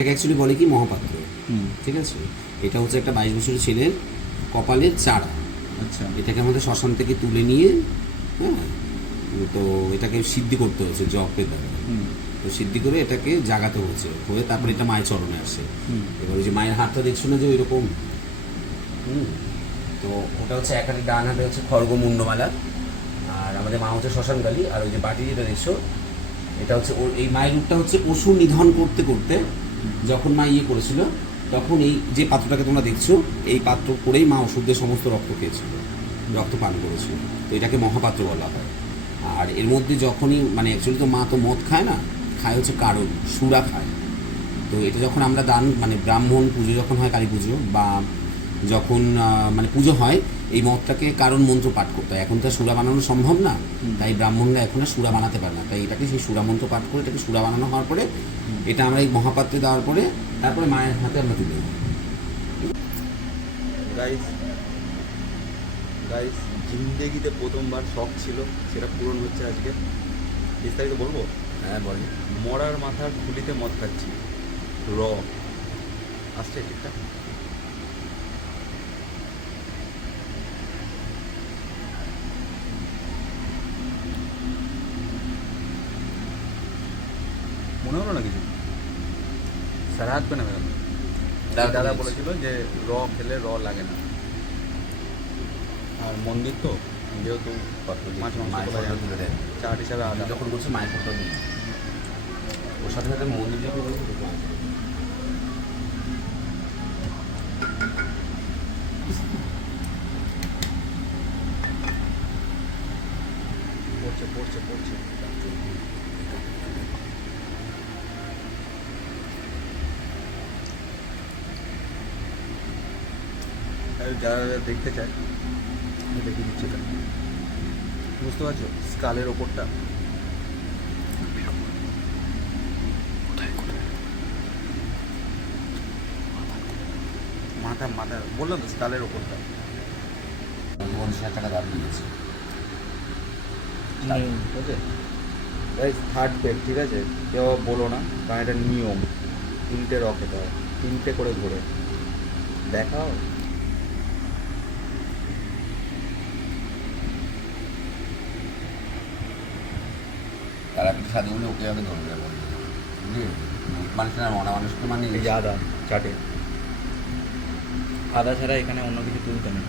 এটাকে অ্যাকচুয়ালি বলে কি মহাপাত্র। ঠিক আছে, এটা হচ্ছে একটা 22 বছরের ছেলের কপালের চারা। আচ্ছা, এটাকে আমাদের শ্মশান থেকে তুলে নিয়ে, হ্যাঁ, তো এটাকে সিদ্ধি করতে হয়েছে জপের দ্বারা। তো সিদ্ধি করে এটাকে জাগাতে হচ্ছে, হয়ে তারপরে এটা মায়ের চরণে আসে। এবার ওই যে মায়ের হাতটা দেখছো না যে ওই রকম, তো ওটা হচ্ছে এক হাতে, ডান হাতে হচ্ছে খড়গ মুন্ডমালা, আর আমাদের মা হচ্ছে শ্মশানকালী। আর ওই যে বাটি যেটা দেখছো, এটা হচ্ছে ওর এই মায়ের রূপটা হচ্ছে অসুর নিধন করতে করতে যখন মা ইয়ে করেছিল, তখন এই যে পাত্রটাকে তোমরা দেখছো, এই পাত্র করেই মা অসুরদের সমস্ত রক্ত খেয়েছিল, রক্ত পান করেছিল। তো এটাকে মহাপাত্র বলা হয়। আর এর মধ্যে যখনই মানে অ্যাকচুয়ালি তো মা তো মদ খায় না, খায় হচ্ছে কারণ সুরা খায়। তো এটা যখন আমরা দান মানে ব্রাহ্মণ পুজো যখন হয়, কালী পুজো বা যখন মানে পুজো হয়, এই মদটাকে কারণ মন্ত্র পাঠ করতে হয়। এখন তো আর সুরা বানানো সম্ভব না, তাই ব্রাহ্মণরা এখন আর সুরা বানাতে পারে না, তাই এটাকে সেই সুরা মন্ত্র পাঠ করে এটাকে সুরা বানানো হওয়ার পরে এটা আমরা এই মহাপাত্রে দেওয়ার পরে তারপরে মায়ের হাতে আমরা তুলে দিই। গাইস গাইস জিন্দেগিতে প্রথমবার শখ ছিল, সেটা পূরণ হচ্ছে আজকে। বিস্তারিত বলবো? হ্যাঁ বল। মরার মাথার খুলিতে মদ খাচ্ছি, র আসছে ঠিকঠাক। মনে হলো না কিছু? স্যার হাত পেনে গেল। দাদা বলেছিল যে র খেলে র লাগে না। আর মন্দির তো যেহেতু মাছ মাংস মায়ের তোলা ফটো যায় না, তুলে দেয় চাট হিসাবে আলাদা। যখন বলছে মায়ের ফটো দিই, ওর সাথে সাথে মন্দির যখন বলছে তখন পড়ছে পড়ছে পড়ছে। আর যারা যারা দেখতে চায় আমি দেখিয়ে দিচ্ছি এটা। বুঝতে পারছো স্কালের ওপরটা? মাথা মাথা বললাম তো স্কালের ওপরটা। 50,000 টাকা দাম দিয়েছে। ঠিক আছে, থার্ড বেড, ঠিক আছে, কেউ বলো না, কারণ এটা নিয়ম। 3টে রক খেতে হয়, 3টে করে ধরে দেখাও। তারা পিঠে সাথে বলে ওকে আগে ধরে দেবে, বুঝলি? মানুষের আর মরা মানুষকে মানে এই যে আদা চাটে, আদা ছাড়া এখানে অন্য কিছু তুলতে নেই।